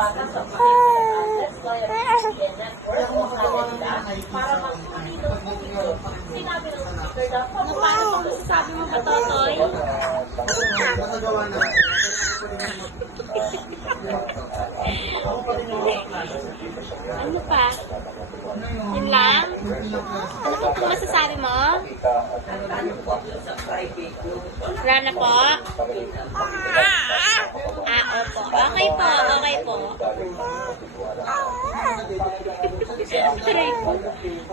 Ano paano pang masasabi mo ba, Totoy? Ano pa? Yun lang? Ano pa pang masasabi mo? Wala na po? Opo. Okay po, okay po.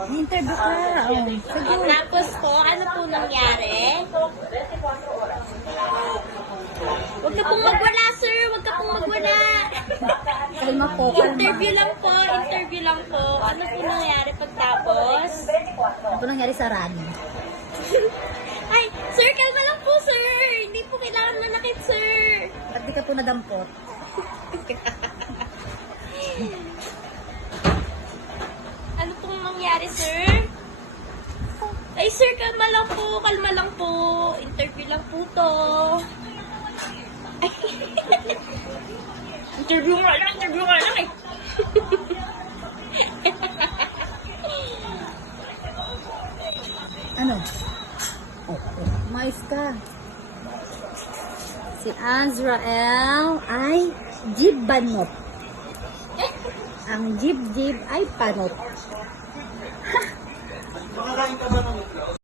Interview ka. Tapos po, ano po nangyari? Huwag ka pong magwala, sir. Huwag ka pong magwala. Kalma po. Interview lang po. Interview lang po. Ano po nangyari pagtapos? Ano nangyari sa rally? Ay, sir, kalma lang po, sir. Hindi po kailangan nanakit, sir. Ba't di ka po nadampot? Ano pong nangyari, sir? Ay, sir, kalma lang po. Kalma lang po. Interview lang po to. Ay. Interview nga lang eh. Ano? Mais ka. Si Azrael ay jibbanot. Ang jib-jib ay panot.